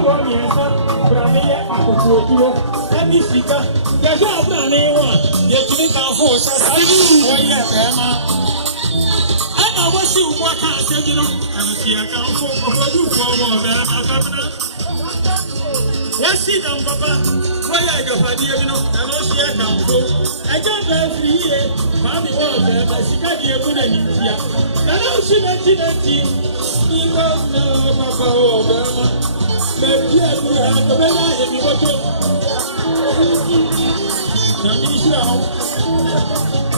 want me, son, but I may have to go to any speaker. There's no brand one. Yet you can't force us. I do. Oh, yeah, Grandma. I was you what I said, you know, and see, I can't force you for more than a governor. Yes, see them, Papa. Why I got a dear, you know, and I see I can't go. I got every year. Mommy was there, but she got here good and easier. And I see that you don't know, Papa, or Grandma. But here we have the way I have you what you. Now, Israel.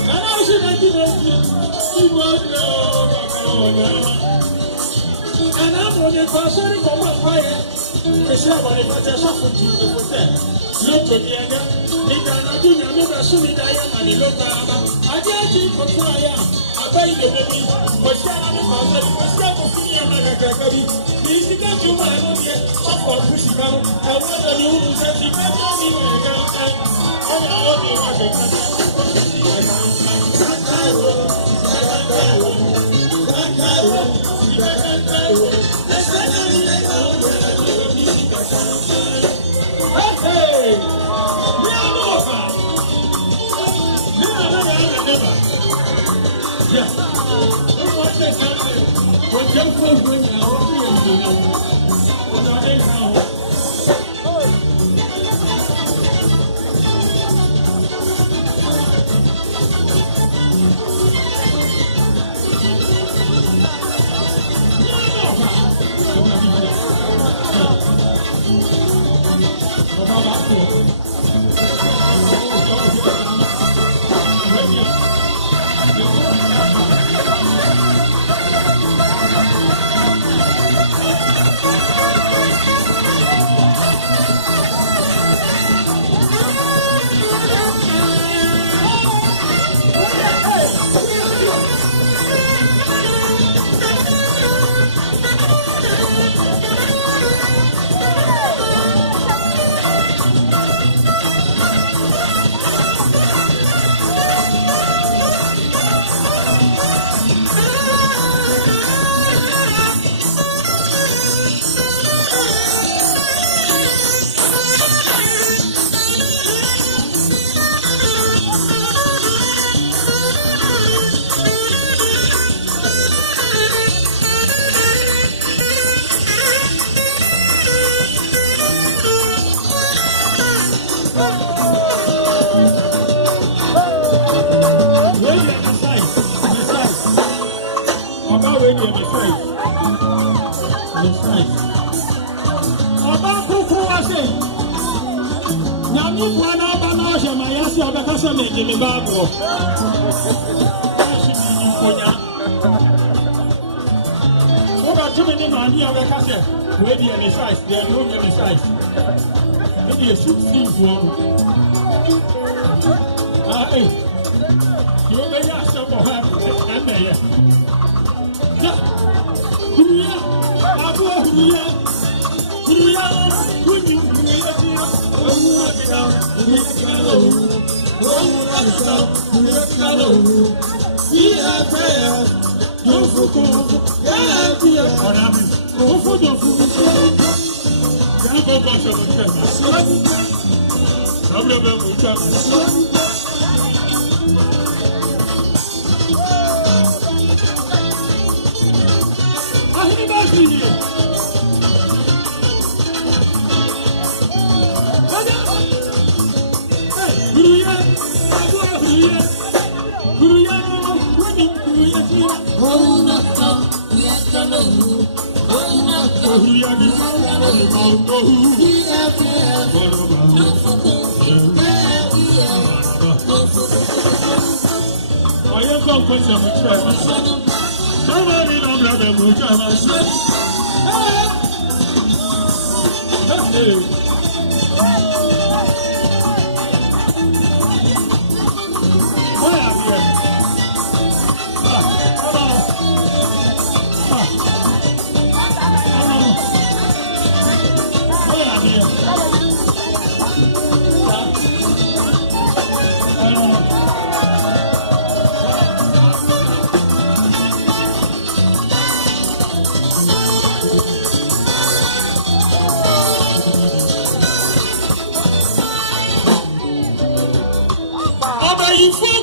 And I see that you don't know, Papa, or Grandma. And I'm on the person for my fire. I said, well, if I just suffer to the hotel, look to the end, they cannot do never assuming I am and look at I did it for fire. I buy the baby, but standing on the step of me and my baby. Please get you my own yet, up for pushing out. I want a new set, you can't tell me when I can't. And I love you, I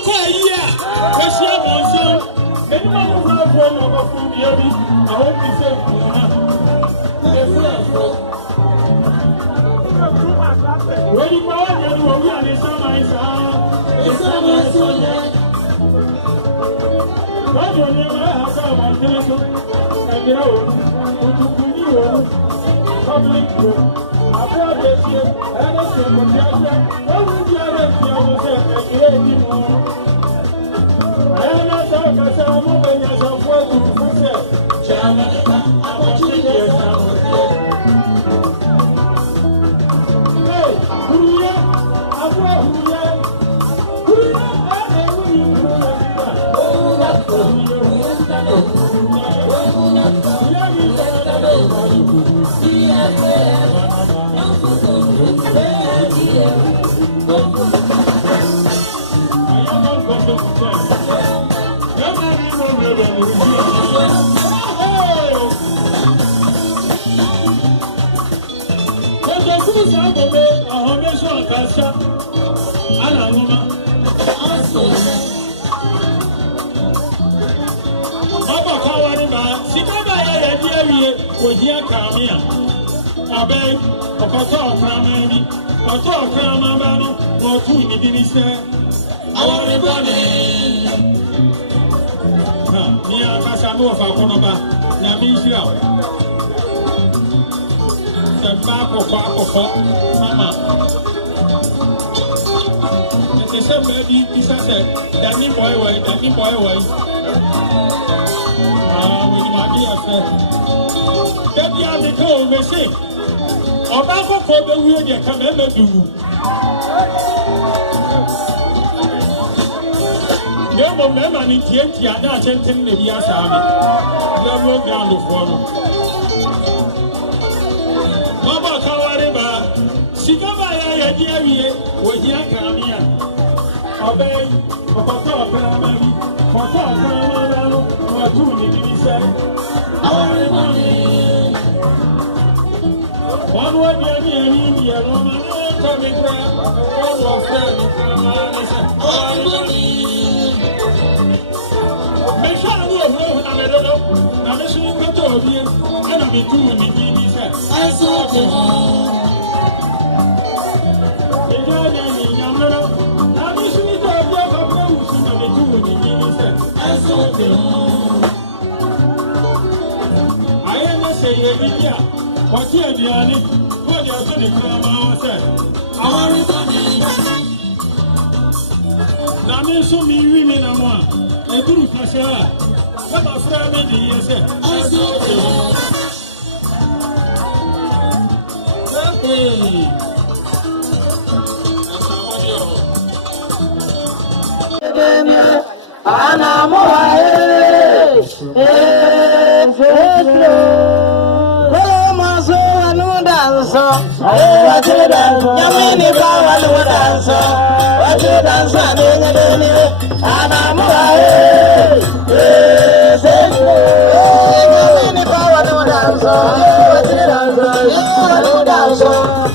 call here. What's your motion? Any man who has one of the baby, I hope you say, when you go on, you will be on the summer. It's not your name. I have come on telephone. And you know, public room. After this year, and I say, but you are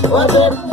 What's it?